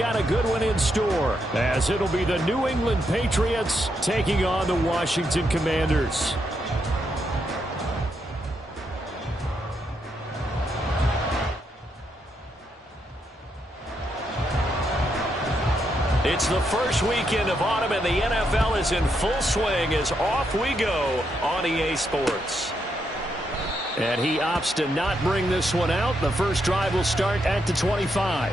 got a good one in store, as it'll be the New England Patriots taking on the Washington Commanders. It's the first weekend of autumn, and the NFL is in full swing as off we go on EA Sports. And he opts to not bring this one out. The first drive will start at the 25.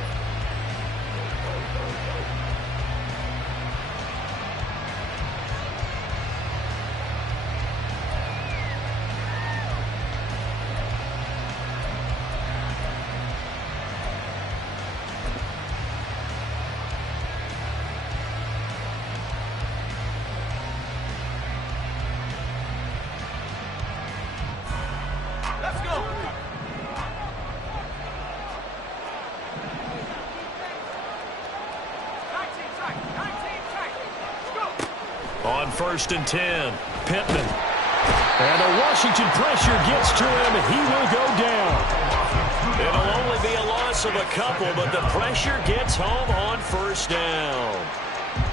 On 1st and 10, Pittman. And the Washington pressure gets to him, and he will go down. It'll only be a loss of a couple, but the pressure gets home on 1st down.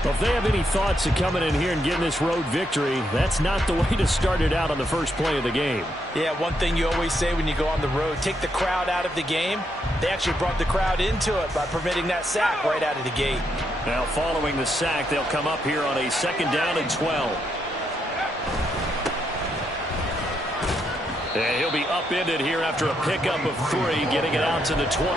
Well, if they have any thoughts of coming in here and getting this road victory, that's not the way to start it out on the first play of the game. Yeah, one thing you always say when you go on the road, take the crowd out of the game. They actually brought the crowd into it by permitting that sack right out of the gate. Now, following the sack, they'll come up here on a 2nd down and 12. And he'll be upended here after a pickup of 3, getting it out to the 25.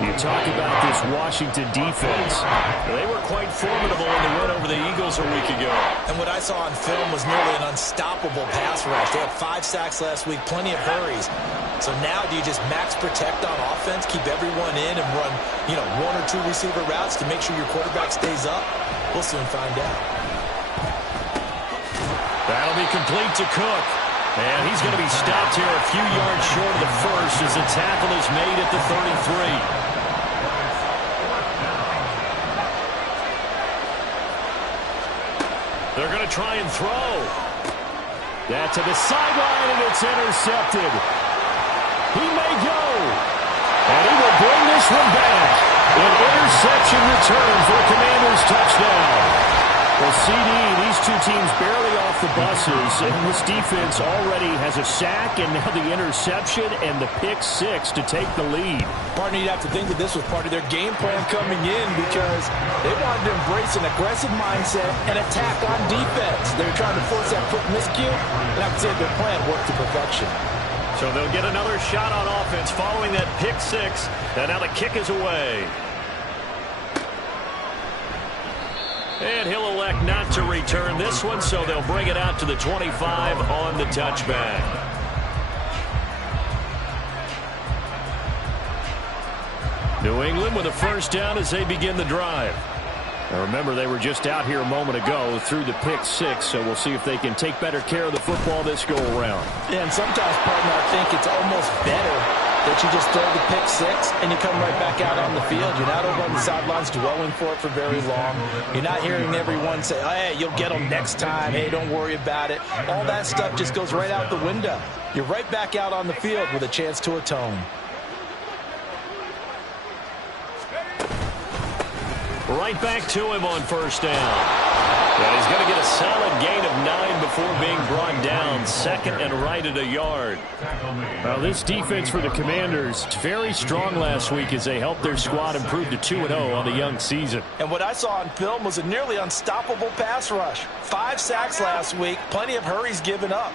You talk about this Washington defense. They were quite formidable in the win over the Eagles a week ago. And what I saw on film was nearly an unstoppable pass rush. They had 5 sacks last week, plenty of hurries. So now do you just max protect on offense, keep everyone in, and run, 1 or 2 receiver routes to make sure your quarterback stays up? We'll soon find out. That'll be complete to Cook. And he's going to be stopped here a few yards short of the first as the tackle is made at the 33. They're going to try and throw. That to the sideline, and it's intercepted. He may go. And he will bring this one back. An interception return for a Commanders touchdown. Well, CD, these two teams barely off the buses, and this defense already has a sack and now the interception and the pick 6 to take the lead. Partner, you'd have to think that this was part of their game plan coming in because they wanted to embrace an aggressive mindset and attack on defense. They were trying to force that quick miscue, and I would say their plan worked to perfection. So they'll get another shot on offense following that pick 6, and now the kick is away. And he'll elect not to return this one, so they'll bring it out to the 25 on the touchback. New England with a 1st down as they begin the drive. Now remember, they were just out here a moment ago through the pick 6, so we'll see if they can take better care of the football this go around. Yeah, and sometimes, partner, I think it's almost better that you just throw the pick 6 and you come right back out on the field. You're not over on the sidelines dwelling for it for very long. You're not hearing everyone say, oh, hey, you'll get them next time. Hey, don't worry about it. All that stuff just goes right out the window. You're right back out on the field with a chance to atone. Right back to him on 1st down. And he's going to get a solid gain of 9 before being brought down. 2nd and right at a yard. Well, this defense for the Commanders is very strong last week as they helped their squad improve to 2-0 on the young season. And what I saw on film was a nearly unstoppable pass rush. 5 sacks last week, plenty of hurries given up.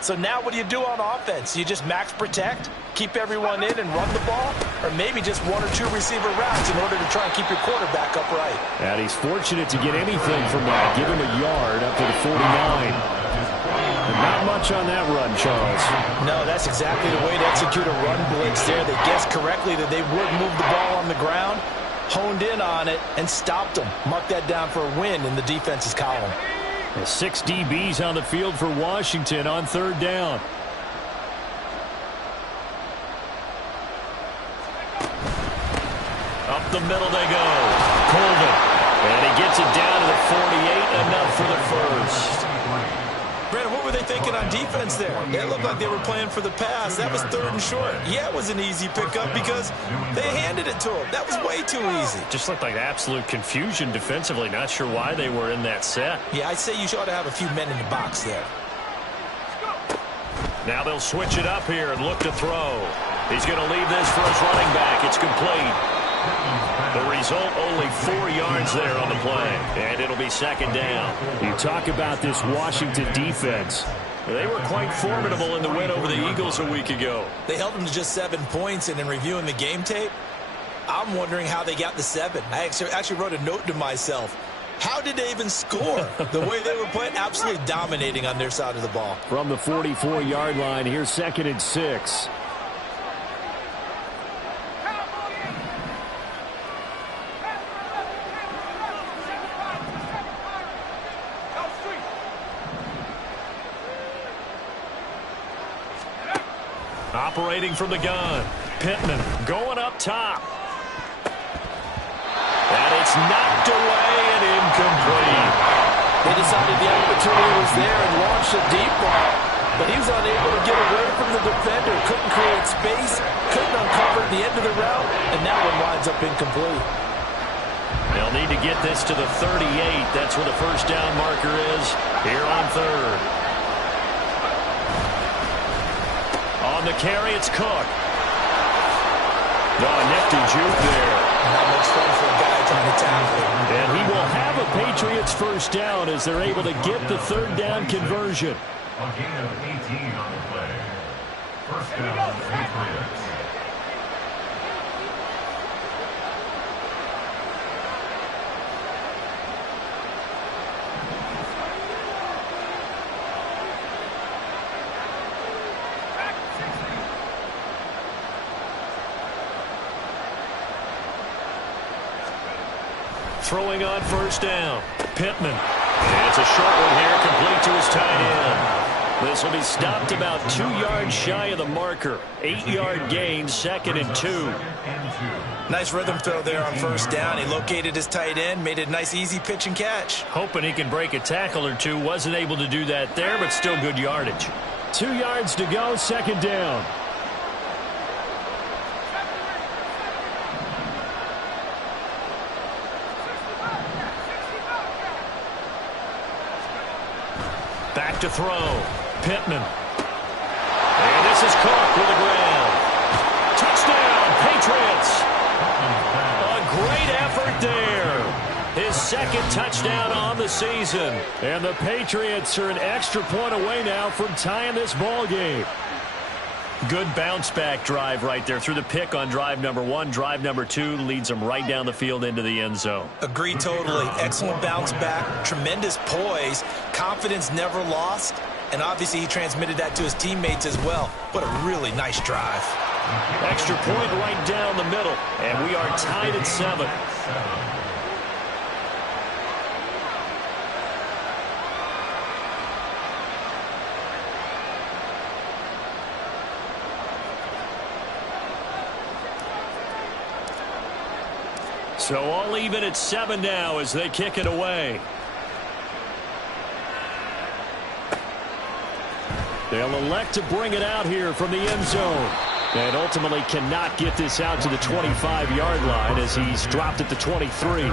So now what do you do on offense? You just max protect, keep everyone in and run the ball, or maybe just 1 or 2 receiver routes in order to try and keep your quarterback upright. And he's fortunate to get anything from that. Give him a yard up to the 49. And not much on that run, Charles. No, that's exactly the way to execute a run blitz there. They guessed correctly that they would move the ball on the ground, honed in on it, and stopped them. Mark that down for a win in the defense's column. 6 DBs on the field for Washington on 3rd down. Up the middle they go. Colvin. And he gets it down to the 48. Enough for the first. Brandon, what were they thinking on defense there? They looked like they were playing for the pass. That was 3rd and short. Yeah, it was an easy pickup because they handed it to him. That was way too easy. Just looked like absolute confusion defensively. Not sure why they were in that set. Yeah, I'd say you ought to have a few men in the box there. Now they'll switch it up here and look to throw. He's going to leave this for his running back. It's complete. The result, only 4 yards there on the play. And it'll be 2nd down. You talk about this Washington defense. They were quite formidable in the win over the Eagles a week ago. They held them to just 7 points, and in reviewing the game tape, I'm wondering how they got the 7. I actually wrote a note to myself. How did they even score? The way they were playing, absolutely dominating on their side of the ball. From the 44-yard line, here's 2nd and 6. Operating from the gun. Pittman going up top. And it's knocked away and incomplete. They decided the opportunity was there and launched a deep ball. But he was unable to get away from the defender. Couldn't create space. Couldn't uncover the end of the route. And that one winds up incomplete. They'll need to get this to the 38. That's where the 1st down marker is here on 3rd. On the carry, it's Cook. Oh, nifty juke there. Not much fun for a guy trying to tackle him. And he will have a Patriots 1st down as they're able to get the 3rd down conversion. A gain of 18 on the play. 1st down, Patriots. Throwing on 1st down. Pittman. And it's a short one here, complete to his tight end. This will be stopped about 2 yards shy of the marker. 8-yard gain, 2nd and 2. Nice rhythm throw there on 1st down. He located his tight end, made a nice easy pitch and catch. Hoping he can break a tackle or two. Wasn't able to do that there, but still good yardage. 2 yards to go, 2nd down. Back to throw. Pittman. And this is Cook with the ground. Touchdown, Patriots. A great effort there. His 2nd touchdown on the season. And the Patriots are an extra point away now from tying this ball game. Good bounce-back drive right there. Through the pick on drive number 1. Drive number 2 leads them right down the field into the end zone. Agree totally. Excellent bounce back. Tremendous poise. Confidence never lost. And obviously he transmitted that to his teammates as well. What a really nice drive. Extra point right down the middle. And we are tied at 7. So all even at 7 now as they kick it away. They'll elect to bring it out here from the end zone. And ultimately cannot get this out to the 25-yard line as he's dropped at the 23.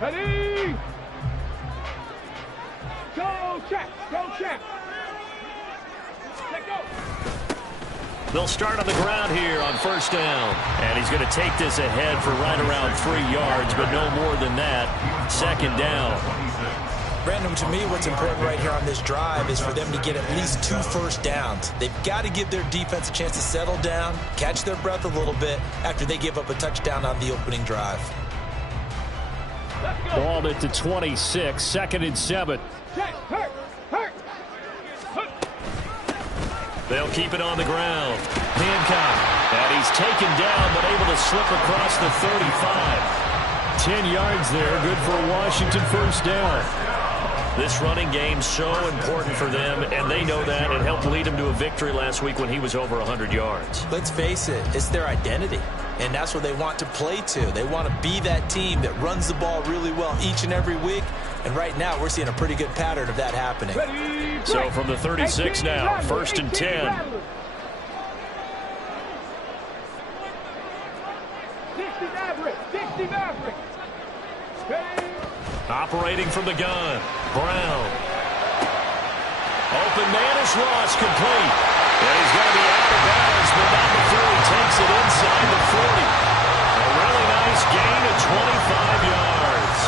Ready? Go check. Go check. Let go. They'll start on the ground here on 1st down. And he's going to take this ahead for right around 3 yards, but no more than that. 2nd down. Brandon, to me, what's important right here on this drive is for them to get at least 2 first downs. They've got to give their defense a chance to settle down, catch their breath a little bit after they give up a touchdown on the opening drive. Ball at the 26, 2nd and 7. They'll keep it on the ground. Hancock. And he's taken down, but able to slip across the 35. 10 yards there, good for a Washington first down. This running game's so important for them, and they know that. It helped lead them to a victory last week when he was over 100 yards. Let's face it, it's their identity, and that's what they want to play to. They want to be that team that runs the ball really well each and every week, and right now we're seeing a pretty good pattern of that happening. So from the 36 now, first and 10. Operating from the gun, Brown. Open man is Ross, complete. And he's going to be out of bounds, but not before he takes it inside the 40. A really nice gain of 25 yards.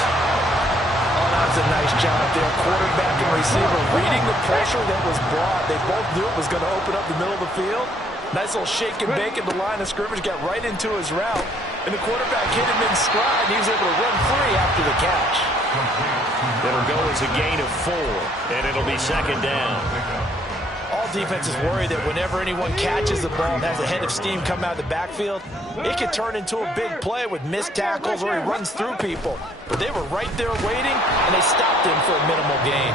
Oh, that was a nice job there. Quarterback and receiver reading the pressure that was brought. They both knew it was going to open up the middle of the field. Nice little shake and bake at the line of scrimmage, got right into his route. And the quarterback hit him in stride, and he was able to run free after the catch. It'll go as a gain of 4, and it'll be second down. All defenses worry that whenever anyone catches the ball and has a head of steam come out of the backfield, it can turn into a big play with missed tackles or he runs through people. But they were right there waiting, and they stopped him for a minimal gain.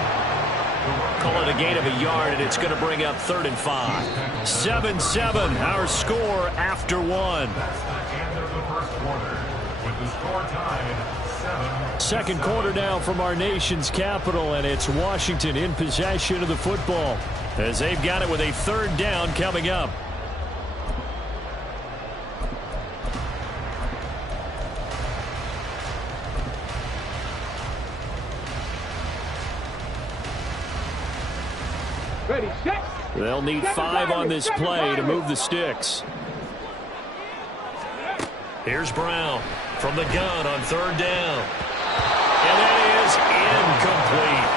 Call it a gain of a yard, and it's going to bring up 3rd and 5. 7-7, our score after 1. Second quarter now from our nation's capital, and it's Washington in possession of the football as they've got it with a 3rd down coming up. Ready, set. They'll need 5 on this play to move the sticks. Here's Brown from the gun on 3rd down. And that is incomplete.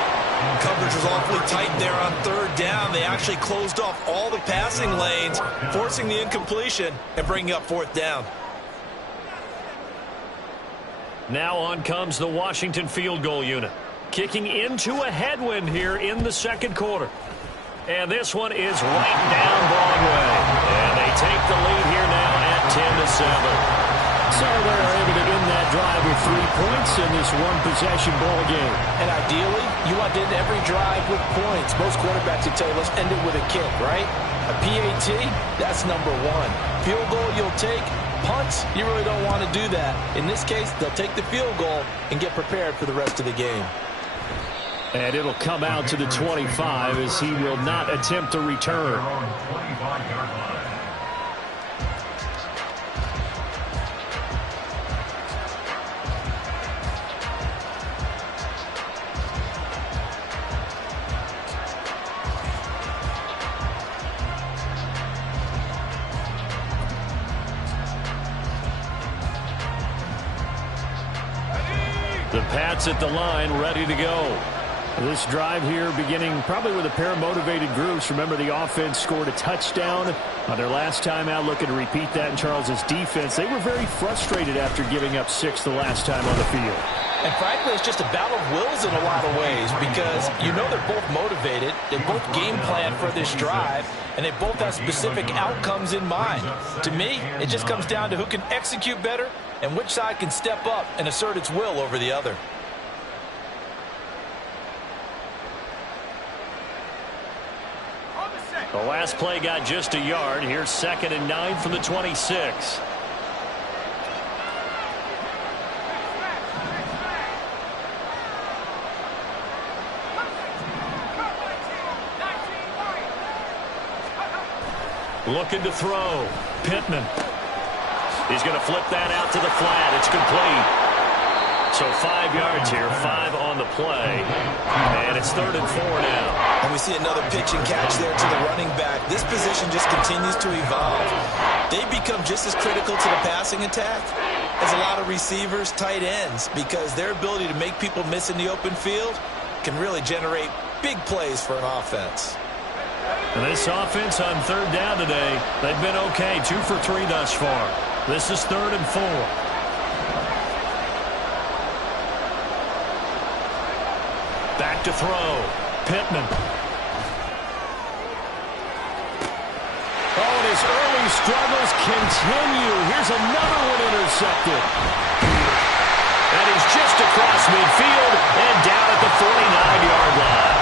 Coverage was awfully tight there on 3rd down. They actually closed off all the passing lanes, forcing the incompletion and bringing up 4th down. Now on comes the Washington field goal unit. Kicking into a headwind here in the second quarter. And this one is right down Broadway. And they take the lead here now at 10-7. So they're able to end that drive with 3 points in this one-possession ball game. And ideally, you want to end every drive with points. Most quarterbacks would tell you, let's end it with a kick, right? A PAT, that's number 1. Field goal you'll take. Punts, you really don't want to do that. In this case, they'll take the field goal and get prepared for the rest of the game. And it'll come out to the 25 as he will not attempt to return. The Pats at the line, ready to go. This drive here beginning probably with a pair of motivated groups. Remember, the offense scored a touchdown on their last time out, looking to repeat that in Charles's defense. They were very frustrated after giving up 6 the last time on the field. And frankly, it's just a battle of wills in a lot of ways because you know they're both motivated, they both game plan for this drive, and they both have specific outcomes in mind. To me, it just comes down to who can execute better and which side can step up and assert its will over the other. The last play got just a yard. Here's 2nd and 9 from the 26. Looking to throw. Pittman. He's going to flip that out to the flat. It's complete. So 5 yards here, 5 on the play. And it's 3rd and 4 now. And we see another pitch and catch there to the running back. This position just continues to evolve. They become just as critical to the passing attack as a lot of receivers, tight ends, because their ability to make people miss in the open field can really generate big plays for an offense. And this offense on 3rd down today, they've been okay. 2 for 3 thus far. This is 3rd and 4. Back to throw. Pittman. Oh, and his early struggles continue. Here's another one intercepted. And he's just across midfield and down at the 49-yard line.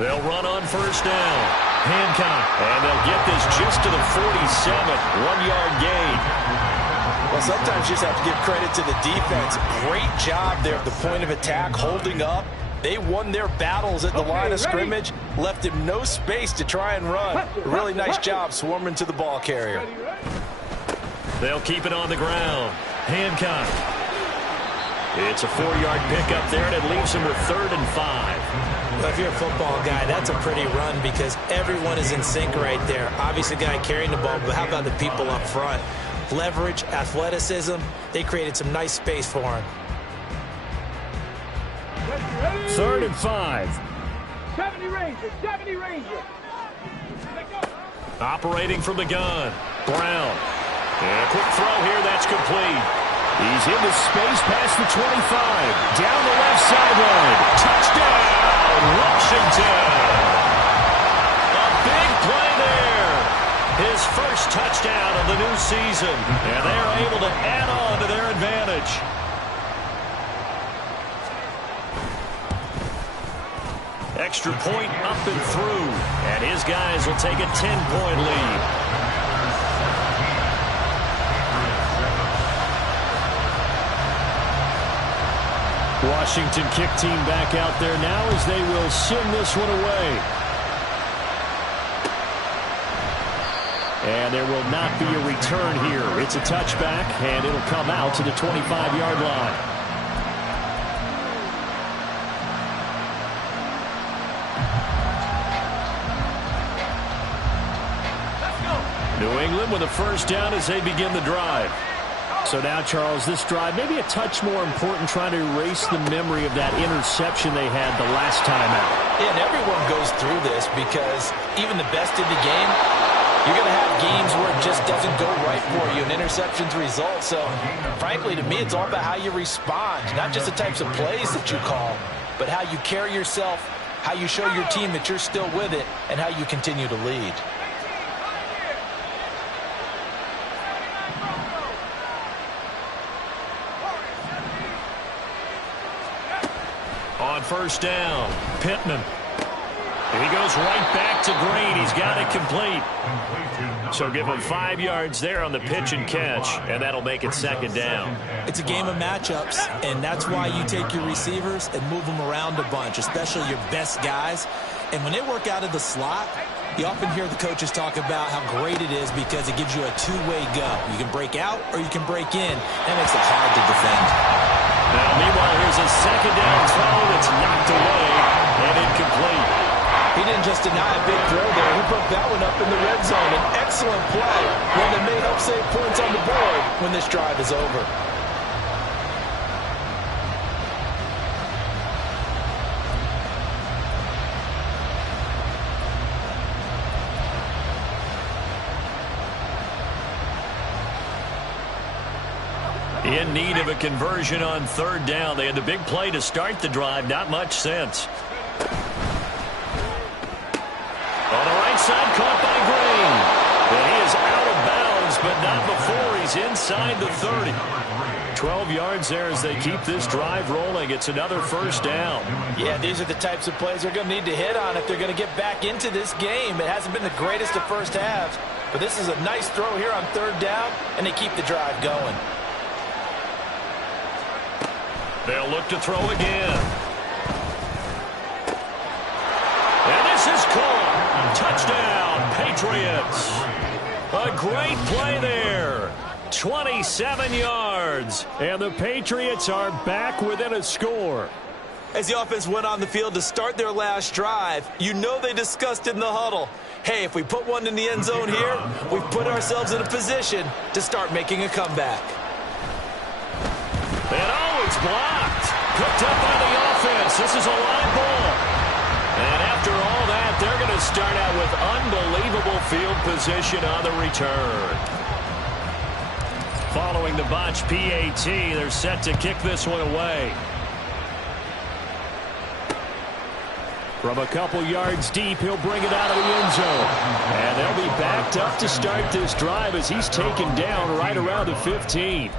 They'll run on first down. Hancock. And they'll get this just to the 47. 1-yard gain. Well, sometimes you just have to give credit to the defense. Great job there at the point of attack, holding up. They won their battles at the line of scrimmage, left him no space to try and run. Really nice job swarming to the ball carrier. They'll keep it on the ground. Hancock. It's a 4-yard pickup there, and it leaves him with 3rd and 5. Well, if you're a football guy, that's a pretty run because everyone is in sync right there. Obviously, the guy carrying the ball, but how about the people up front? Leverage, athleticism, they created some nice space for him. 3rd and 5. 70 Ranger, 70 Ranger. Operating from the gun. Brown. And a quick throw here, that's complete. He's into space past the 25. Down the left sideline. Touchdown, Washington. A big play there. His first touchdown of the new season. And they're able to add on to their advantage. Extra point up and through. And his guys will take a 10-point lead. Washington kick team back out there now as they will send this one away. And there will not be a return here. It's a touchback, and it'll come out to the 25-yard line. New England with a first down as they begin the drive. So now, Charles, this drive may be a touch more important, trying to erase the memory of that interception they had the last time out. Yeah, and everyone goes through this because even the best in the game, you're going to have games where it just doesn't go right for you, and interceptions result. So, frankly, to me, it's all about how you respond, not just the types of plays that you call, but how you carry yourself, how you show your team that you're still with it, and how you continue to lead. On first down, Pittman. And he goes right back to Green. He's got it complete. So give him 5 yards there on the pitch and catch, and that'll make it 2nd down. It's a game of matchups, and that's why you take your receivers and move them around a bunch, especially your best guys. And when they work out of the slot, you often hear the coaches talk about how great it is because it gives you a two-way go. You can break out or you can break in. That makes it hard to defend. Now, meanwhile, here's a 2nd down throw that's knocked away and incomplete. He didn't just deny a big throw there. He broke that one up in the red zone. An excellent play, one that may help save points on the board when this drive is over. In need of a conversion on 3rd down. They had the big play to start the drive. Not much sense. On the right side, caught by Green. And he is out of bounds, but not before he's inside the 30. 12 yards there as they keep this drive rolling. It's another first down. Yeah, these are the types of plays they're going to need to hit on if they're going to get back into this game. It hasn't been the greatest of first halves, but this is a nice throw here on 3rd down, and they keep the drive going. They'll look to throw again. And this is caught. Touchdown, Patriots. A great play there. 27 yards. And the Patriots are back within a score. As the offense went on the field to start their last drive, you know they discussed in the huddle, hey, if we put one in the end zone here, we've put ourselves in a position to start making a comeback. And it's blocked. Picked up by the offense. This is a live ball. And after all that, they're going to start out with unbelievable field position on the return. Following the botch PAT, they're set to kick this one away. From a couple yards deep, he'll bring it out of the end zone. And they'll be backed up to start this drive as he's taken down right around the 15.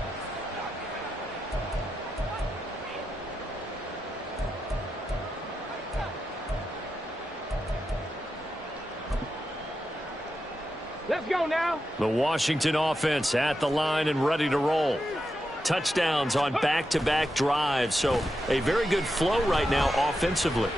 Let's go now. The Washington offense at the line and ready to roll. Touchdowns on back-to-back drives, so a very good flow right now offensively.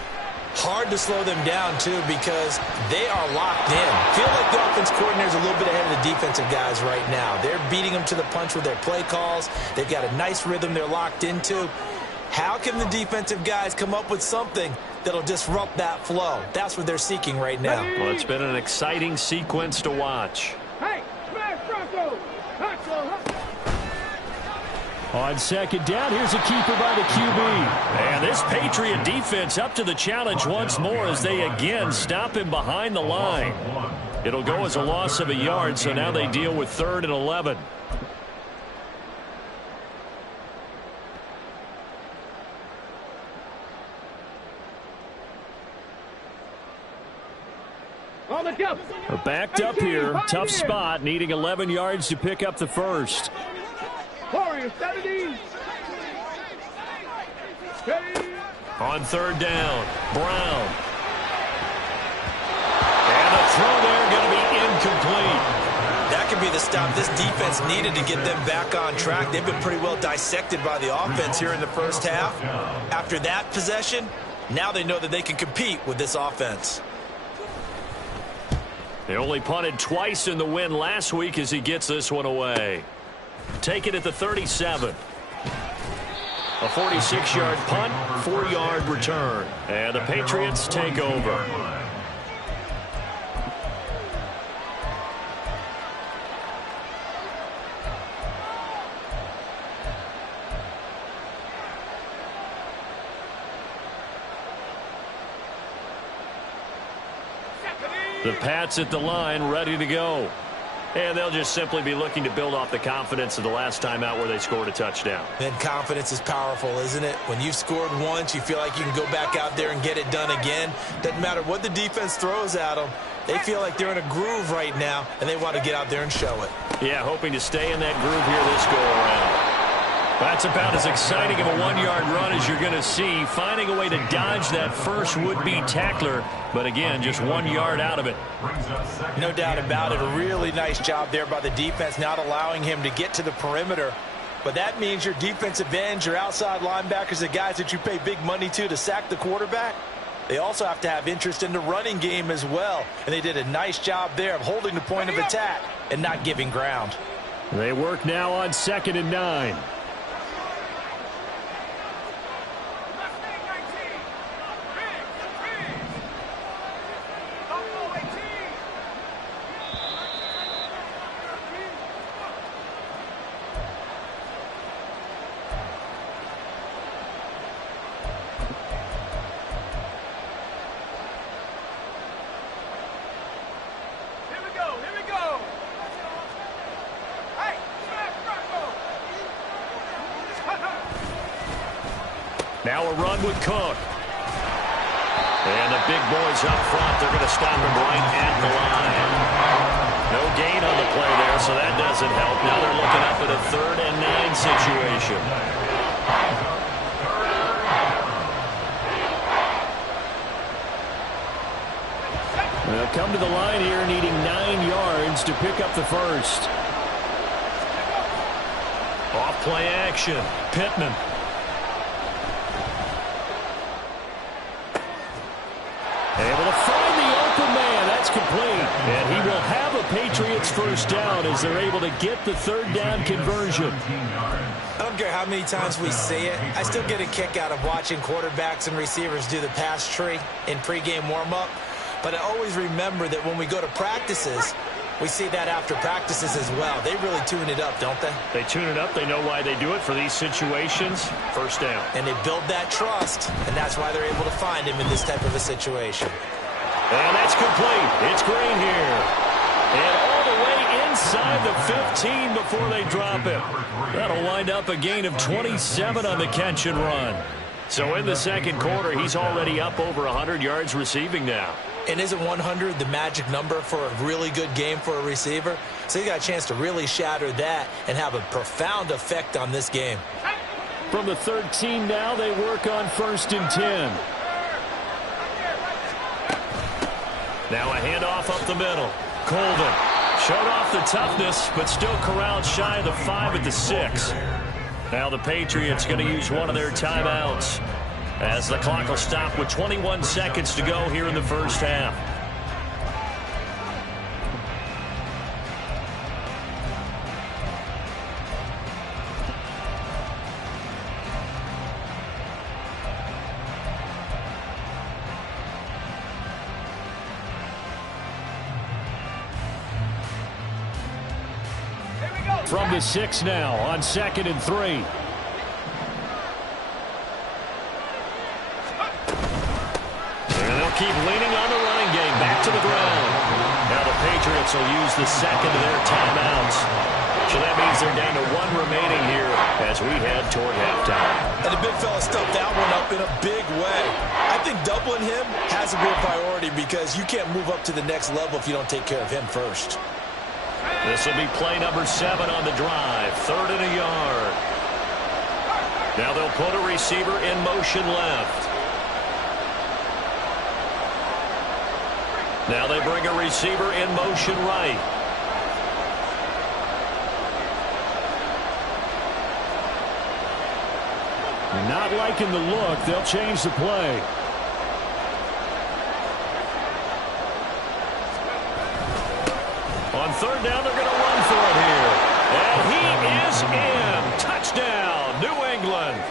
Hard to slow them down, too, because they are locked in. Feel like the offense coordinator is a little bit ahead of the defensive guys right now. They're beating them to the punch with their play calls. They've got a nice rhythm they're locked into. How can the defensive guys come up with something that'll disrupt that flow? That's what they're seeking right now. Well, it's been an exciting sequence to watch. Hey, smash Bronco. On second down, here's a keeper by the QB. And this Patriot defense up to the challenge once more as they again stop him behind the line. It'll go as a loss of a yard, so now they deal with 3rd and 11. We're backed up here. Tough spot, needing 11 yards to pick up the first. On 3rd down, Brown. And the throw there going to be incomplete. That could be the stop this defense needed to get them back on track. They've been pretty well dissected by the offense here in the first half. After that possession, now they know that they can compete with this offense. They only punted twice in the win last week as he gets this one away. Take it at the 37. A 46-yard punt, 4-yard return. And the Patriots take over. The Pats at the line, ready to go. And they'll just simply be looking to build off the confidence of the last time out where they scored a touchdown. And confidence is powerful, isn't it? When you've scored once, you feel like you can go back out there and get it done again. Doesn't matter what the defense throws at them. They feel like they're in a groove right now, and they want to get out there and show it. Yeah, hoping to stay in that groove here this go-around. That's about as exciting of a 1-yard run as you're going to see. Finding a way to dodge that first would-be tackler. But again, just 1 yard out of it. No doubt about it. A really nice job there by the defense, not allowing him to get to the perimeter. But that means your defensive ends, your outside linebackers, the guys that you pay big money to sack the quarterback, they also have to have interest in the running game as well. And they did a nice job there of holding the point of attack and not giving ground. They work now on 2nd and 9. Now a run with Cook. And the big boys up front, they're going to stop him right at the line. No gain on the play there, so that doesn't help. Now they're looking up at a 3rd and 9 situation. They'll come to the line here needing 9 yards to pick up the first. Off play action. Pittman. Able to find the open man. That's complete. And he will have a Patriots first down as they're able to get the 3rd down conversion. I don't care how many times we see it. I still get a kick out of watching quarterbacks and receivers do the pass tree in pregame warm-up. But I always remember that when we go to practices, we see that after practices as well. They really tune it up, don't they? They tune it up. They know why they do it for these situations. First down. And they build that trust, and that's why they're able to find him in this type of a situation. And that's complete. It's Green here. And all the way inside the 15 before they drop it. That'll wind up a gain of 27 on the catch and run. So in the second quarter, he's already up over 100 yards receiving now. And isn't 100 the magic number for a really good game for a receiver? So you got a chance to really shatter that and have a profound effect on this game. From the 13 now, they work on 1st and 10. Now a handoff up the middle. Colvin showed off the toughness, but still corralled shy of the 5 at the 6. Now the Patriots going to use one of their timeouts as the clock will stop with 21 seconds to go here in the first half. From the 6 now on 2nd and 3. And they'll keep leaning on the running game back to the ground. Now the Patriots will use the second of their timeouts. So that means they're down to 1 remaining here as we head toward halftime. And the big fella stuffed that one up in a big way. I think doubling him has to be a priority because you can't move up to the next level if you don't take care of him first. This will be play number 7 on the drive. 3rd and a yard. Now they'll put a receiver in motion left. Now they bring a receiver in motion right. Not liking the look. They'll change the play. On 3rd down, they're going to run for it here. And he is in. Touchdown, New England.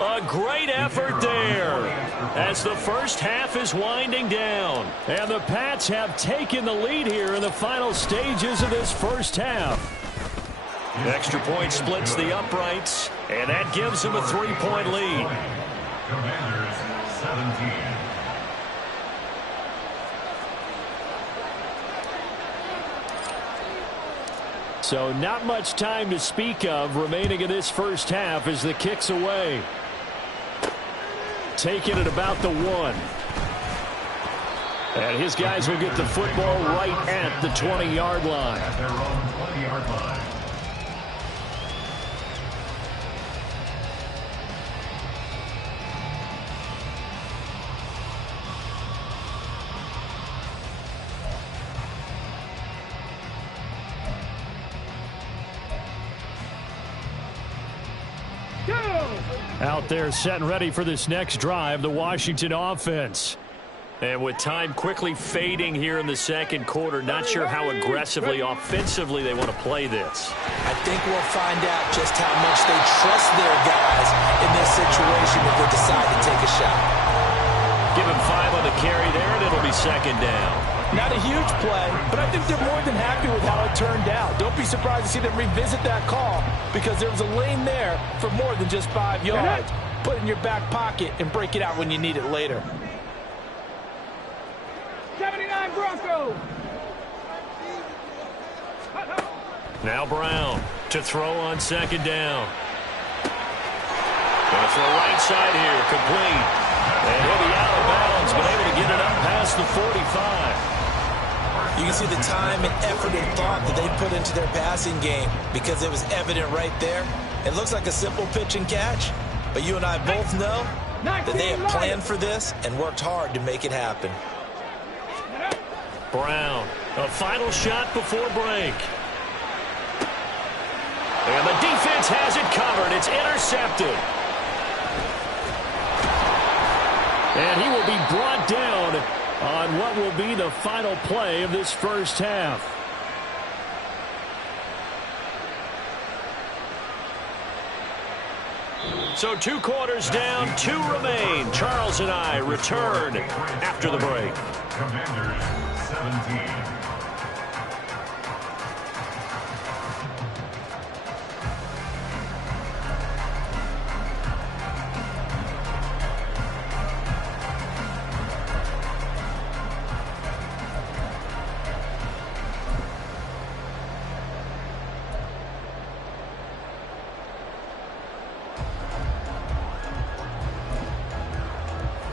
A great effort there as the first half is winding down. And the Pats have taken the lead here in the final stages of this first half. Extra point splits the uprights, and that gives them a 3-point lead. Commanders 17. So not much time to speak of remaining in this first half as the kick's away. Taking it about the 1. And his guys will get the football right at the 20-yard line. At their own 20-yard line. Out there set and ready for this next drive, the Washington offense. And with time quickly fading here in the second quarter, not sure how aggressively, offensively they want to play this. I think we'll find out just how much they trust their guys in this situation if they decide to take a shot. Give him 5 on the carry there, and it'll be 2nd down. Not a huge play, but I think they're more than happy with how it turned out. Don't be surprised to see them revisit that call because there was a lane there for more than just 5 yards. Put it in your back pocket and break it out when you need it later. 79 Broncos. Now Brown to throw on 2nd down. Going to throw right side here, complete. And he'll be out of bounds, but able to get it up past the 45. You can see the time and effort and thought that they put into their passing game because it was evident right there. It looks like a simple pitch and catch, but you and I both know that they have planned for this and worked hard to make it happen. Brown, a final shot before break. And the defense has it covered. It's intercepted. And he will be brought down on what will be the final play of this first half. So 2 quarters down, 2 remain. Charles and I return after the break. Commanders 17.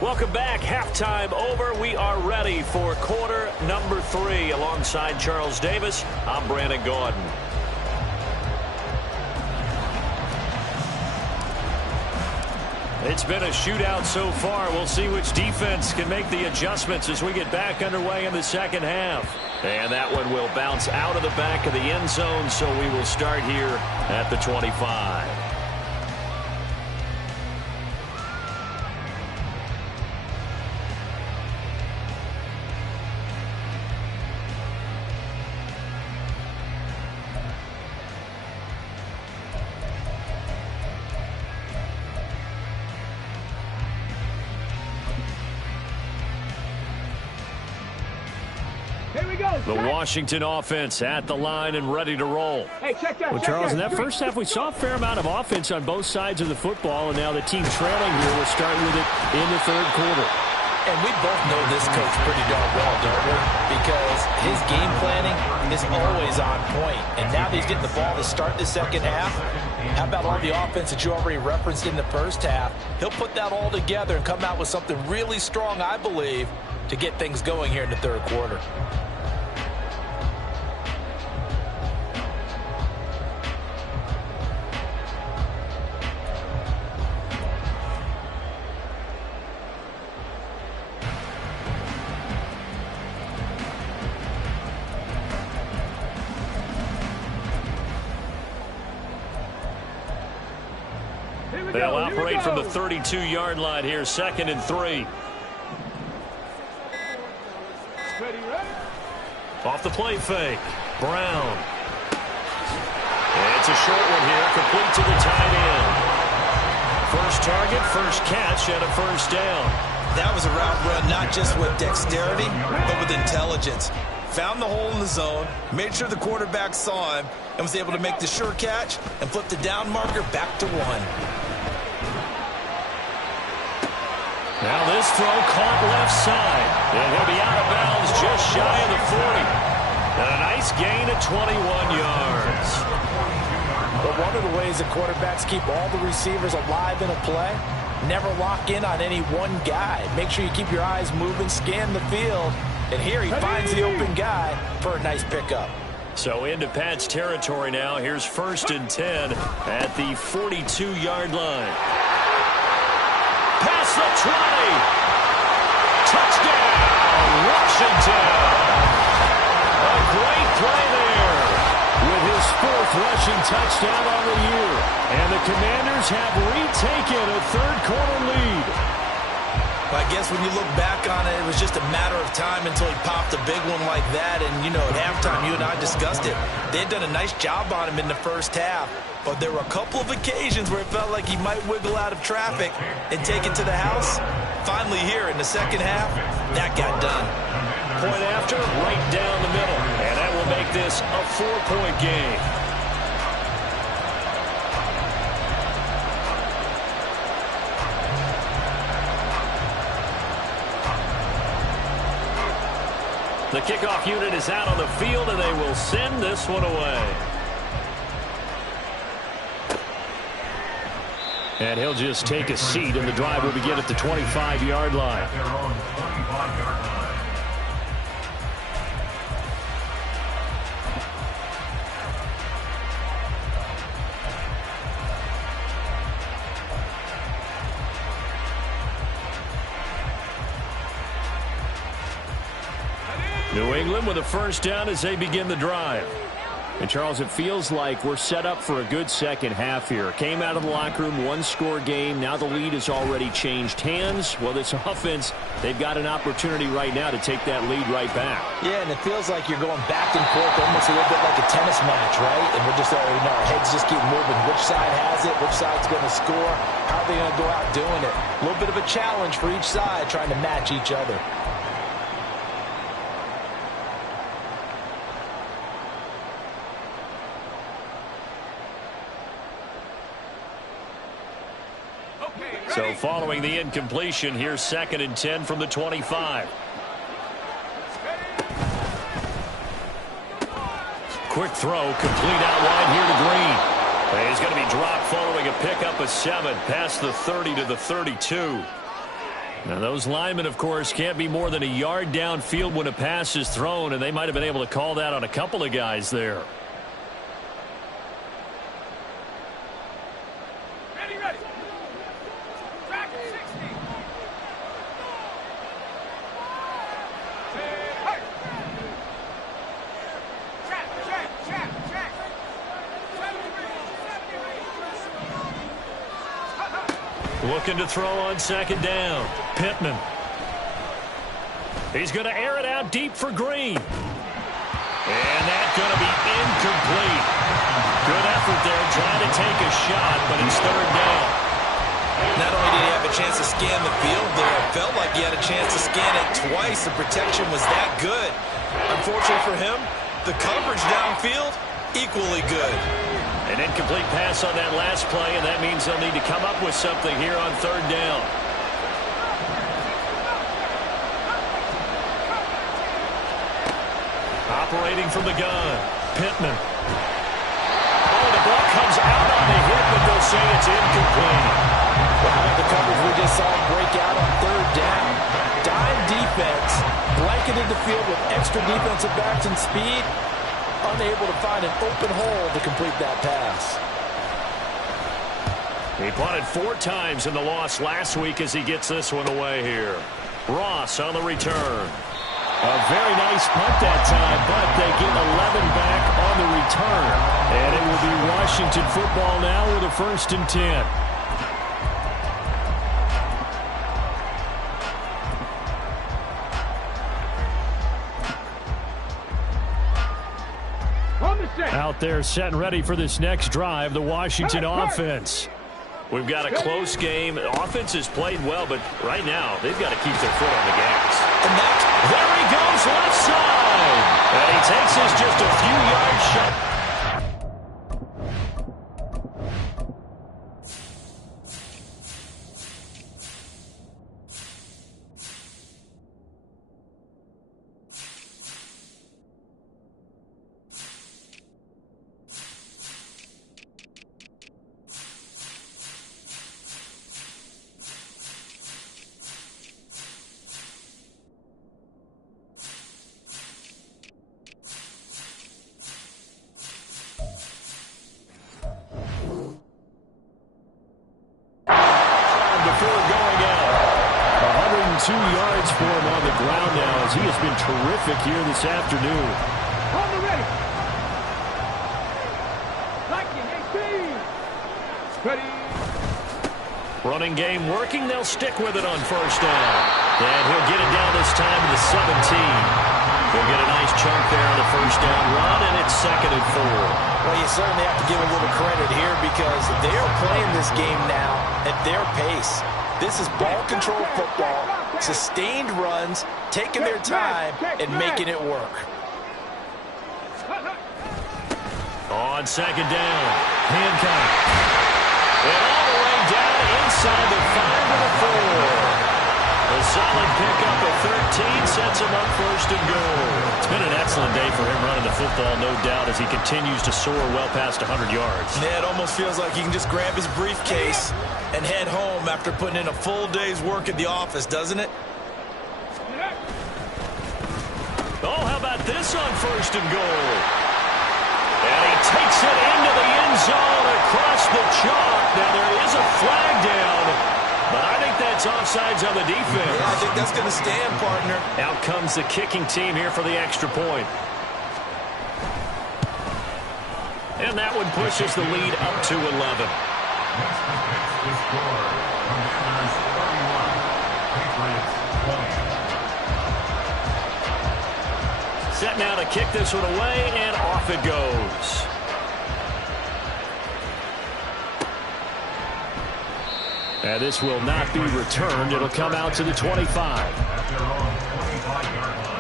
Welcome back. Halftime over. We are ready for quarter number 3. Alongside Charles Davis, I'm Brandon Gaudin. It's been a shootout so far. We'll see which defense can make the adjustments as we get back underway in the second half. And that one will bounce out of the back of the end zone, so we will start here at the 25. The Washington offense at the line and ready to roll. Hey, check that. Well, Charles, in that first half, we saw a fair amount of offense on both sides of the football, and now the team trailing here will start with it in the third quarter. And we both know this coach pretty darn well, don't we? Because his game planning is always on point. And now that he's getting the ball to start the second half, how about all the offense that you already referenced in the first half? He'll put that all together and come out with something really strong, I believe, to get things going here in the third quarter. They'll operate from the 32-yard line here, 2nd and 3. Off the play fake. Brown. It's a short one here, complete to the tight end. First target, first catch, and a first down. That was a route run not just with dexterity, but with intelligence. Found the hole in the zone, made sure the quarterback saw him, and was able to make the sure catch and flip the down marker back to 1. Now this throw caught left side. And he'll be out of bounds just shy of the 40. And a nice gain of 21 yards. But one of the ways that quarterbacks keep all the receivers alive in a play, never lock in on any one guy. Make sure you keep your eyes moving, scan the field. And here he finds the open guy for a nice pickup. So into Pat's territory now. Here's 1st and 10 at the 42-yard line. Past the 20. Touchdown, Washington. A great play there with his 4th rushing touchdown on the year. And the Commanders have retaken a third-quarter lead. I guess when you look back on it, it was just a matter of time until he popped a big one like that. And, you know, at halftime, you and I discussed it. They had done a nice job on him in the first half. But there were a couple of occasions where it felt like he might wiggle out of traffic and take it to the house. Finally here in the second half, that got done. Point after, right down the middle. And that will make this a 4-point game. The kickoff unit is out on the field, and they will send this one away. And he'll just take a seat, and the drive will begin at the 25-yard line. At their own 25-yard line. New England with a first down as they begin the drive. And, Charles, it feels like we're set up for a good second half here. Came out of the locker room, one-score game. Now the lead has already changed hands. Well, this offense, they've got an opportunity right now to take that lead right back. Yeah, and it feels like you're going back and forth almost a little bit like a tennis match, right? And we're just already know our heads just keep moving. Which side has it? Which side's going to score? How are they going to go out doing it? A little bit of a challenge for each side trying to match each other. So following the incompletion, here's 2nd and 10 from the 25. Quick throw, complete out wide here to Green. He's going to be dropped following a pickup of 7 past the 30 to the 32. Now, those linemen, of course, can't be more than a yard downfield when a pass is thrown, and they might have been able to call that on a couple of guys there. Ready, ready. Track at 60. Hey. Check. Looking to throw on second down. Pittman. He's going to air it out deep for Green. And that's going to be incomplete. Good effort there trying to take a shot, but it's third down. Not only did he have a chance to scan the field there, it felt like he had a chance to scan it twice. The protection was that good. Unfortunately for him, the coverage downfield, equally good. An incomplete pass on that last play, and that means they'll need to come up with something here on third down. Operating from the gun, Pittman. Oh, the ball comes out on the hit, but they'll say it's incomplete. Wow, the coverage we just saw break out on third down. Dime defense, blanketed the field with extra defensive backs and speed. Unable to find an open hole to complete that pass. He punted 4 times in the loss last week as he gets this one away here. Ross on the return. A very nice punt that time, but they get 11 back on the return. And it will be Washington football now with a 1st and 10. Out there set and ready for this next drive, the Washington offense. We've got a close game. The offense has played well, but right now they've got to keep their foot on the gas. And there he goes left side. And he takes this just a few yards short. For him on the ground now as he has been terrific here this afternoon. On the ready. Lightning, 18. Ready. Running game working. They'll stick with it on 1st down. And he'll get it down this time to the 17. He'll get a nice chunk there on the 1st down run, and it's 2nd and 4. Well, you certainly have to give a little credit here because they are playing this game now at their pace. This is ball control football, sustained runs, taking their time, and making it work. On 2nd down, Hancock. And all the way down inside the 5 to the 4. A solid pickup of 13 sets him up 1st and goal. It's been an excellent day for him running the football, no doubt, as he continues to soar well past 100 yards. Yeah, it almost feels like he can just grab his briefcase and head home after putting in a full day's work at the office, doesn't it? Oh, how about this on 1st and goal? And he takes it into the end zone across the chalk. Now, there is a flag down, but I think that's offsides on the defense. Yeah, I think that's going to stand, partner. Out comes the kicking team here for the extra point. And that one pushes the lead up to 11. Next to fix the score, Commanders 31, Patriots 20. Set now to kick this one away, and off it goes. And this will not be returned. It'll come out to the 25. At their own 25-yard line.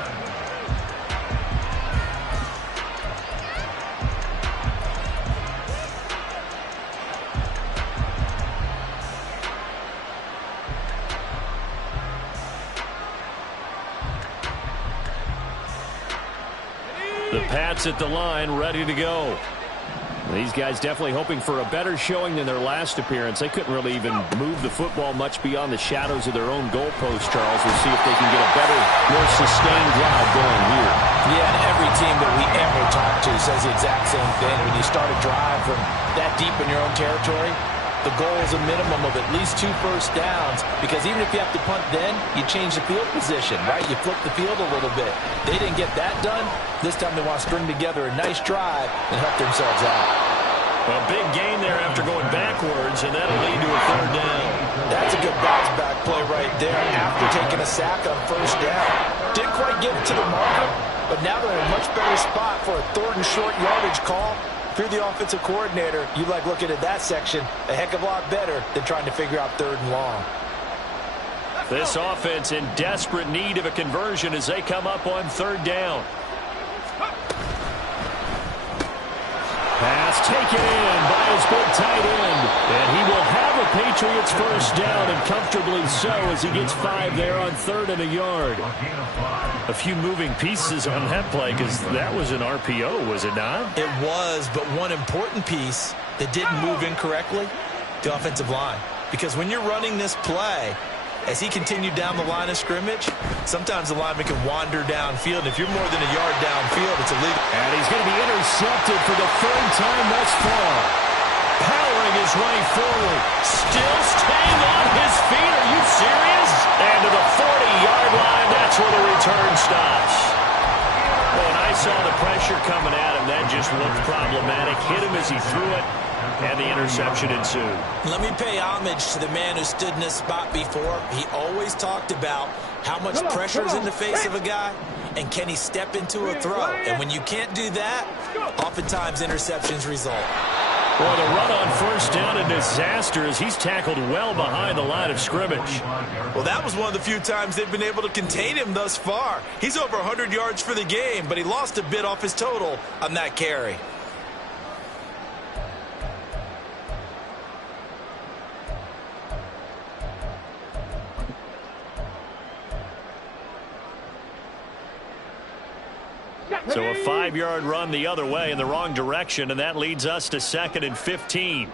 The Pats at the line, ready to go. These guys definitely hoping for a better showing than their last appearance. They couldn't really even move the football much beyond the shadows of their own goalpost, Charles. We'll see if they can get a better, more sustained drive going here. Yeah, and every team that we ever talk to says the exact same thing. When you start a drive from that deep in your own territory, the goal is a minimum of at least 2 first downs, because even if you have to punt then, you change the field position, right? You flip the field a little bit. They didn't get that done. This time they want to string together a nice drive and help themselves out. A big gain there after going backwards, and that'll lead to a 3rd down. That's a good bounce-back play right there after taking a sack on first down. Didn't quite get it to the marker, but now they're in a much better spot for a 3rd and short yardage call. If you're the offensive coordinator, you like looking at that section a heck of a lot better than trying to figure out 3rd and long. This offense in desperate need of a conversion as they come up on 3rd down. Pass taken in by his big tight end. And he will have a Patriots first down, and comfortably so, as he gets 5 there on 3rd and a yard. A few moving pieces on that play, because that was an RPO, was it not? It was, but one important piece that didn't move incorrectly, the offensive line. Because when you're running this play, as he continued down the line of scrimmage, sometimes the lineman can wander downfield. And if you're more than a yard downfield, it's illegal. And he's going to be intercepted for the 3rd time thus far. Powering his way forward. Still staying on his feet. Are you serious? And to the 40-yard line, that's where the return stops. When I saw the pressure coming at him, that just looked problematic. Hit him as he threw it. And the interception ensued. Let me pay homage to the man who stood in this spot before. He always talked about how much pressure is in the face of a guy, and can he step into a throw. And when you can't do that, oftentimes interceptions result. Well, the run on first down, a disaster as he's tackled well behind the line of scrimmage. Well, that was one of the few times they've been able to contain him thus far. He's over 100 yards for the game, but he lost a bit off his total on that carry. So a 5-yard run the other way in the wrong direction, and that leads us to 2nd and 15.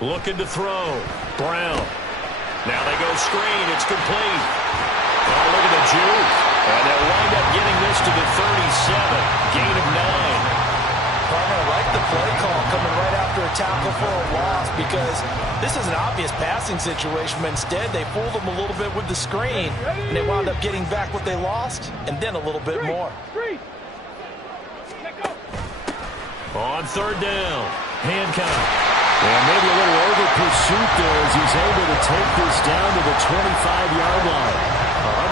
Looking to throw. Brown. Now they go screen. It's complete. Oh, look at the juke. And they'll wind up getting this to the 37. Gain of 9. Partner, I like the play call coming right after a tackle for a loss, because this is an obvious passing situation, but instead they fooled them a little bit with the screen, and they wound up getting back what they lost, and then a little bit more. On 3rd down, Hancock. And maybe a little over pursuit there as he's able to take this down to the 25-yard line.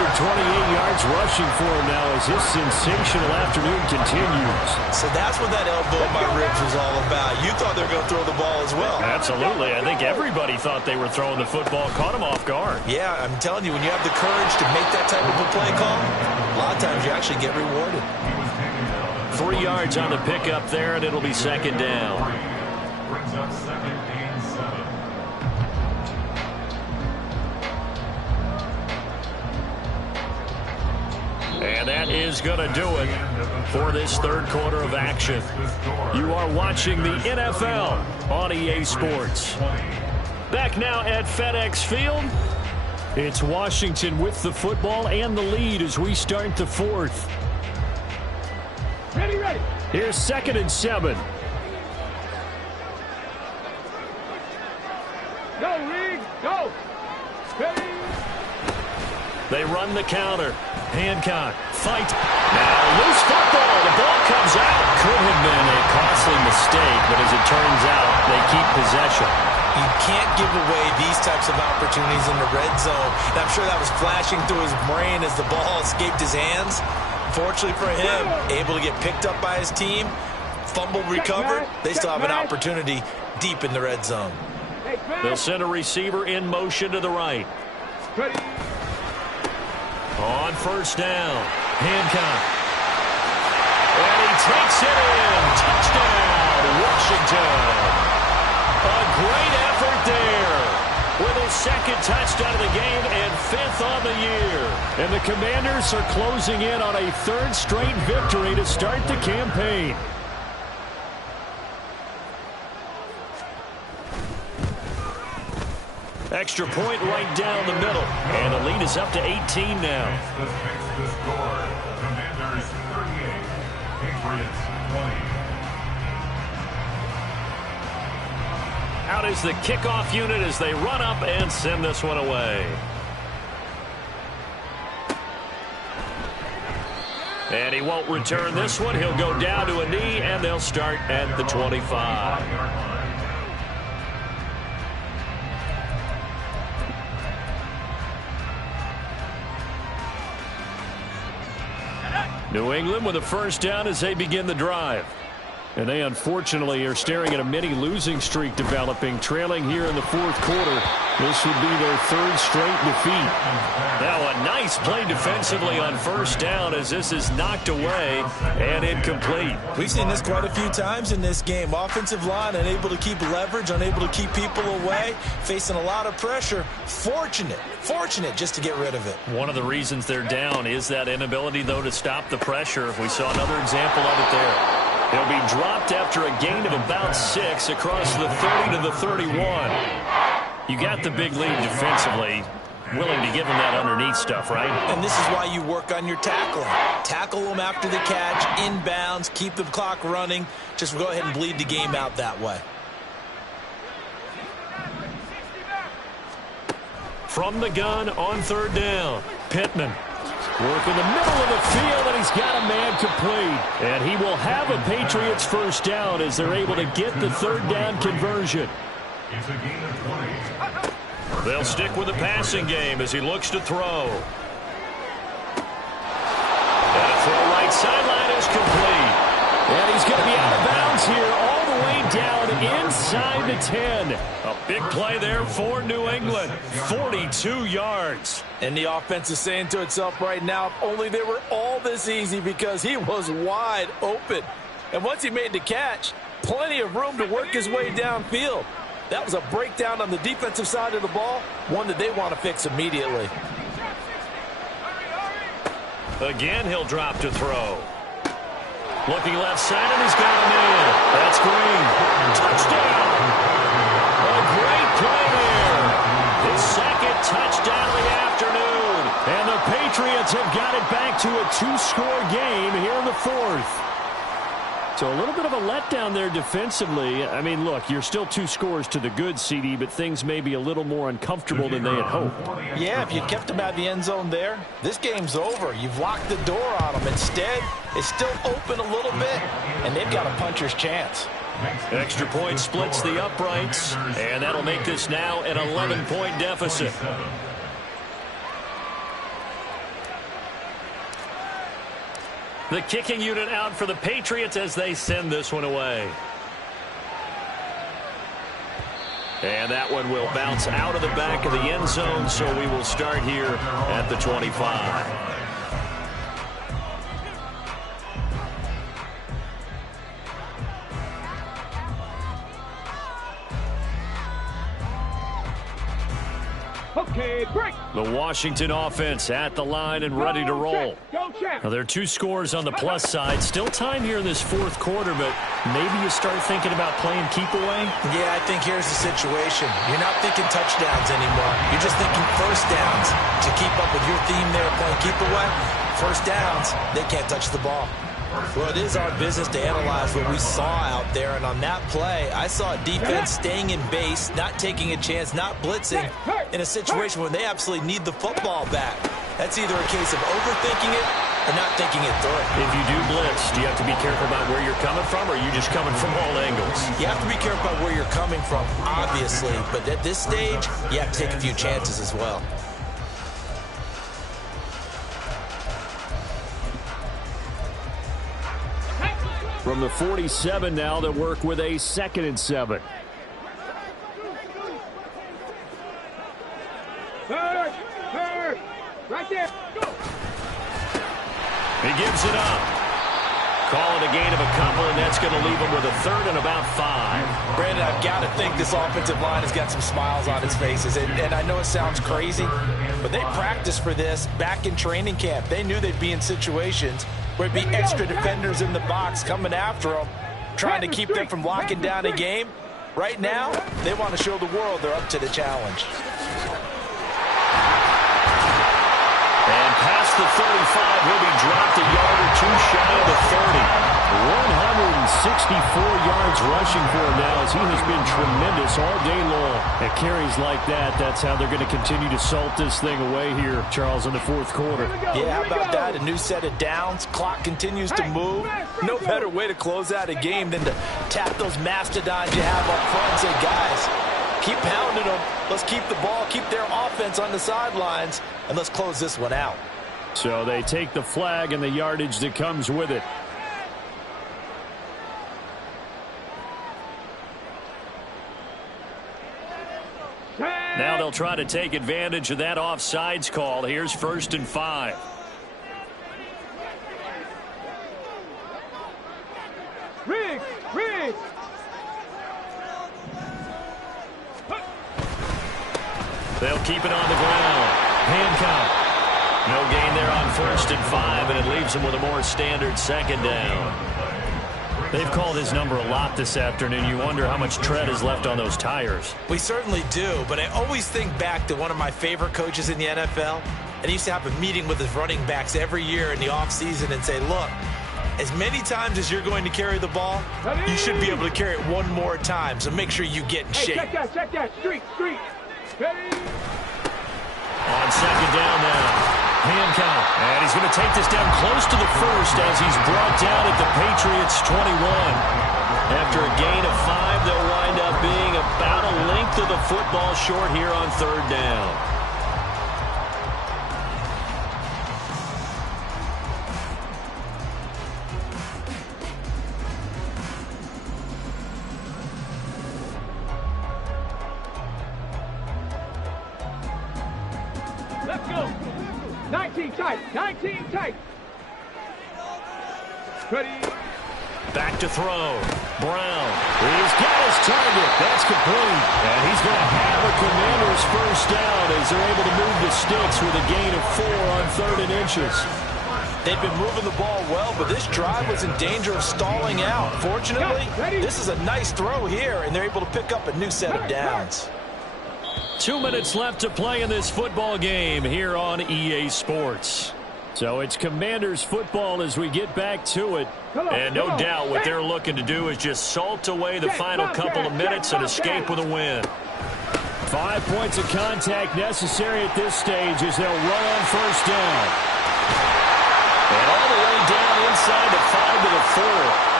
128 yards rushing for him now as this sensational afternoon continues. So that's what that elbow in my ribs was all about. You thought they were going to throw the ball as well. Absolutely. I think everybody thought they were throwing the football, caught him off guard. Yeah, I'm telling you, when you have the courage to make that type of a play call, a lot of times you actually get rewarded. 3 yards on the pickup there, and it'll be 2nd down. Brings up 2nd and 7. And that is going to do it for this 3rd quarter of action. You are watching the NFL on EA Sports. Back now at FedEx Field. It's Washington with the football and the lead as we start the 4th. Ready. Here's 2nd and 7. Go, Reed. Go. Ready. They run the counter. Hancock, fight. Now, loose football. The ball comes out. Could have been a costly mistake, but as it turns out, they keep possession. You can't give away these types of opportunities in the red zone. And I'm sure that was flashing through his brain as the ball escaped his hands. Fortunately for him, able to get picked up by his team, fumble recovered. They still have an opportunity deep in the red zone. They'll send a receiver in motion to the right. Ready. On first down, Hancock. And he takes it in. Touchdown, Washington. A great effort there with his 2nd touchdown of the game and 5th on the year. And the Commanders are closing in on a 3rd straight victory to start the campaign. Extra point right down the middle. And the lead is up to 18 now. The score, Commanders 38, Patriots 20. Out is the kickoff unit as they run up and send this one away. And he won't return this one. He'll go down to a knee, and they'll start at the 25. New England with a first down as they begin the drive. And they unfortunately are staring at a mini losing streak developing, trailing here in the fourth quarter. This would be their third straight defeat. Now a nice play defensively on first down as this is knocked away and incomplete. We've seen this quite a few times in this game. Offensive line unable to keep leverage, unable to keep people away, facing a lot of pressure. Fortunate just to get rid of it. One of the reasons they're down is that inability, though, to stop the pressure. We saw another example of it there. They'll be dropped after a gain of about 6 across the 30 to the 31. You got the big lead defensively. Willing to give them that underneath stuff, right? And this is why you work on your tackling. Tackle them after the catch, inbounds, keep the clock running. Just go ahead and bleed the game out that way. From the gun on third down, Pittman. Work in the middle of the field, and he's got a man complete. And he will have a Patriots first down as they're able to get the third down conversion. It's a gain of 20. They'll stick with the passing game as he looks to throw. And a throw right sideline is complete. And he's going to be out of bounds here all the way down inside the 10. A big play there for New England. 42 yards. And the offense is saying to itself right now, if only they were all this easy, because he was wide open. And once he made the catch, plenty of room to work his way downfield. That was a breakdown on the defensive side of the ball, one that they want to fix immediately. Again, he'll drop to throw. Looking left side, and he's got a man. That's Green. Touchdown. A great play there. His second touchdown of the afternoon. And the Patriots have got it back to a 2-score game here in the fourth. So a little bit of a letdown there defensively. I mean, look, you're still 2 scores to the good, CD, but things may be a little more uncomfortable than they had hoped. Yeah, if you kept them out of the end zone there, this game's over. You've locked the door on them. Instead, it's still open a little bit, and they've got a puncher's chance. Extra point splits the uprights, and that'll make this now an 11-point deficit. The kicking unit out for the Patriots as they send this one away. And that one will bounce out of the back of the end zone, so we will start here at the 25. Okay, break. The Washington offense at the line and ready to roll. Now, there are 2 scores on the plus side. Still time here in this fourth quarter, but maybe you start thinking about playing keep away? Yeah, I think here's the situation. You're not thinking touchdowns anymore. You're just thinking first downs. To keep up with your theme there, playing keep away, first downs, they can't touch the ball. Well, it is our business to analyze what we saw out there, and on that play, I saw a defense staying in base, not taking a chance, not blitzing, in a situation where they absolutely need the football back. That's either a case of overthinking it or not thinking it through. If you do blitz, do you have to be careful about where you're coming from, or are you just coming from all angles? You have to be careful about where you're coming from, obviously, but at this stage, you have to take a few chances as well. From the 47 now, they work with a 2nd and 7. Third. Right there. Go. He gives it up. Call it a gain of a couple, and that's going to leave him with a 3rd and about 5. Brandon, I've got to think this offensive line has got some smiles on its faces. And I know it sounds crazy, but they practiced for this back in training camp. They knew they'd be in situations where it'd be extra defenders in the box coming after them, trying to keep them from locking down a game. Right now, they want to show the world they're up to the challenge. past the 35. He'll be dropped a yard or two shy of the 30. 164 yards rushing for him now, as he has been tremendous all day long. At carries like that, that's how they're going to continue to salt this thing away here, Charles, in the fourth quarter. Yeah, how about that? A new set of downs. Clock continues to move. No better way to close out a game than to tap those mastodons you have up front and say, guys, keep pounding them. Let's keep the ball, keep their offense on the sidelines, and let's close this one out. So they take the flag and the yardage that comes with it. Now they'll try to take advantage of that offsides call. Here's 1st and 5. Riggs! They'll keep it on the ground. Hancock. No gain there on 1st and 5, and it leaves them with a more standard 2nd down. They've called his number a lot this afternoon. You wonder how much tread is left on those tires. We certainly do, but I always think back to one of my favorite coaches in the NFL, and he used to have a meeting with his running backs every year in the offseason and say, look, as many times as you're going to carry the ball, you should be able to carry it one more time, so make sure you get in shape. Check that, street. Ready? On 2nd down now. Hancock, and he's going to take this down close to the 1st as he's brought down at the Patriots' 21. After a gain of 5, they'll wind up being about a length of the football short here on 3rd down. Let's go. 19 tight. Ready? Back to throw. Brown. He's got his target. That's complete. And he's going to have a Commanders 1st down as they're able to move the sticks with a gain of 4 on 3rd and inches. They've been moving the ball well, but this drive was in danger of stalling out. Fortunately, this is a nice throw here, and they're able to pick up a new set of downs. 2 minutes left to play in this football game here on EA Sports. So it's Commanders football as we get back to it. And no doubt what they're looking to do is just salt away the final couple of minutes and escape with a win. 5 points of contact necessary at this stage as they'll run on 1st down. And all the way down inside the 5 to the 4.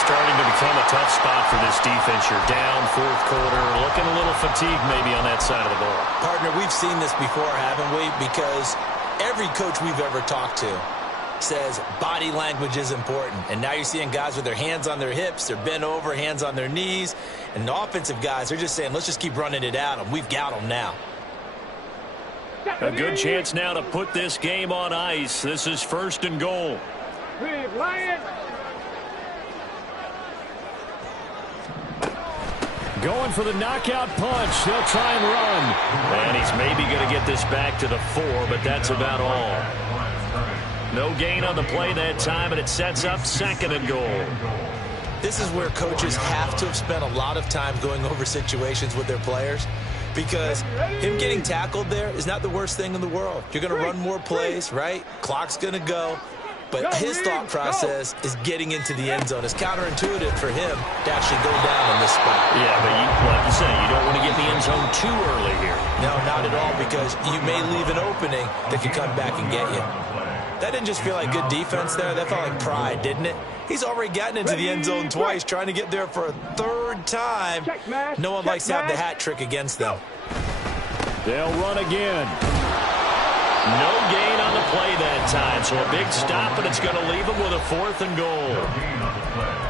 Starting to become a tough spot for this defense. You're down 4th quarter, looking a little fatigued maybe on that side of the ball. Partner, we've seen this before, haven't we? Because every coach we've ever talked to says body language is important. And now you're seeing guys with their hands on their hips, they're bent over, hands on their knees. And the offensive guys, they're just saying, let's just keep running it at them. We've got them now. A good chance now to put this game on ice. This is 1st and goal. Lion. Going for the knockout punch. They'll try and run. And he's maybe going to get this back to the 4, but that's about all. No gain on the play that time, and it sets up 2nd and goal. This is where coaches have to have spent a lot of time going over situations with their players, because him getting tackled there is not the worst thing in the world. You're going to run more plays, right? Clock's going to go. But his thought process is getting into the end zone. It's counterintuitive for him to actually go down in this spot. Yeah, but like you said, you don't want to get in the end zone too early here. No, not at all, because you may leave an opening that could come back and get you. That didn't just feel like good defense there. That felt like pride, didn't it? He's already gotten into the end zone twice, trying to get there for a 3rd time. No one likes to have the hat trick against them. They'll run again. No gain on the play that time, so a big stop, and it's going to leave them with a 4th and goal.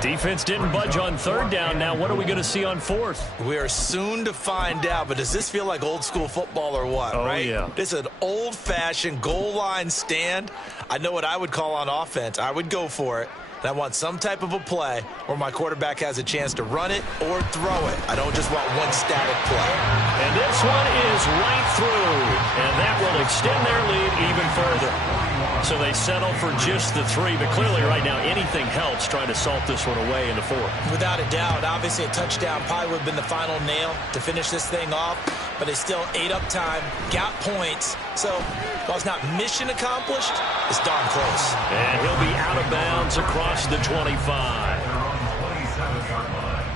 Defense didn't budge on 3rd down. Now what are we going to see on 4th? We are soon to find out, but does this feel like old school football or what, right? Yeah. This is an old-fashioned goal line stand. I know what I would call on offense. I would go for it. And I want some type of a play where my quarterback has a chance to run it or throw it. I don't just want one static play. And this one is right through, and that will extend their lead even further. So they settle for just the 3, but clearly right now anything helps trying to salt this one away in the 4th. Without a doubt, obviously a touchdown probably would have been the final nail to finish this thing off, but they still ate up time, got points. So While it's not mission accomplished, it's darn close. And he'll be out of bounds across the 25. They're on the 27-yard line.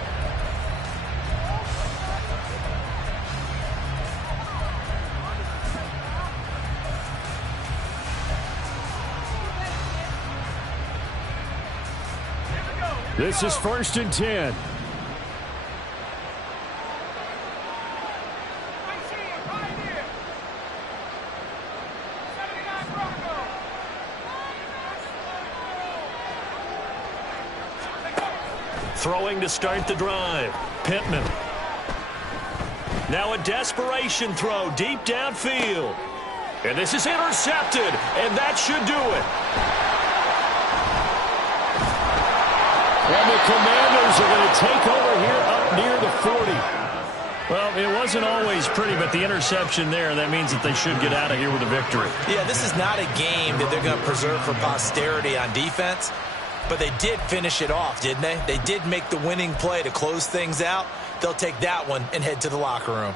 This is 1st and 10. I see it right here. 79 Broncos. Throwing to start the drive. Pittman. Now a desperation throw deep downfield. And this is intercepted, and that should do it. And the Commanders are going to take over here up near the 40. Well, it wasn't always pretty, but the interception there, that means that they should get out of here with a victory. Yeah, this is not a game that they're going to preserve for posterity on defense, but they did finish it off, didn't they? They did make the winning play to close things out. They'll take that one and head to the locker room.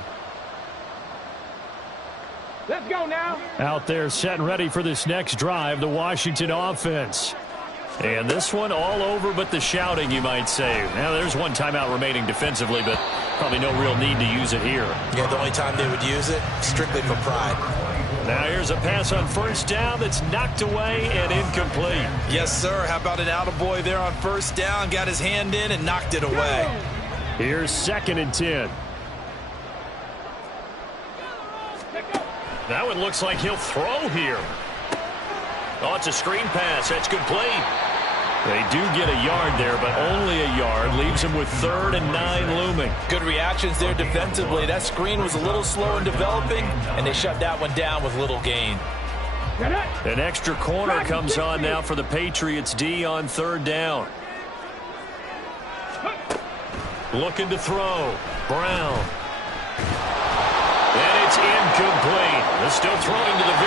Let's go now. Out there set and ready for this next drive, the Washington offense. And this one all over but the shouting, you might say. Now, there's one timeout remaining defensively, but probably no real need to use it here. Yeah, the only time they would use it, strictly for pride. Now, here's a pass on 1st down that's knocked away and incomplete. Yes, sir. How about an attaboy there on 1st down? Got his hand in and knocked it away. Here's 2nd and 10. That one looks like he'll throw here. Oh, it's a screen pass. That's complete. They do get a yard there, but only a yard. Leaves them with 3rd and 9 looming. Good reactions there defensively. That screen was a little slow in developing, and they shut that one down with little gain. An extra corner comes on now for the Patriots D on 3rd down. Looking to throw. Brown. And it's incomplete. They're still throwing to the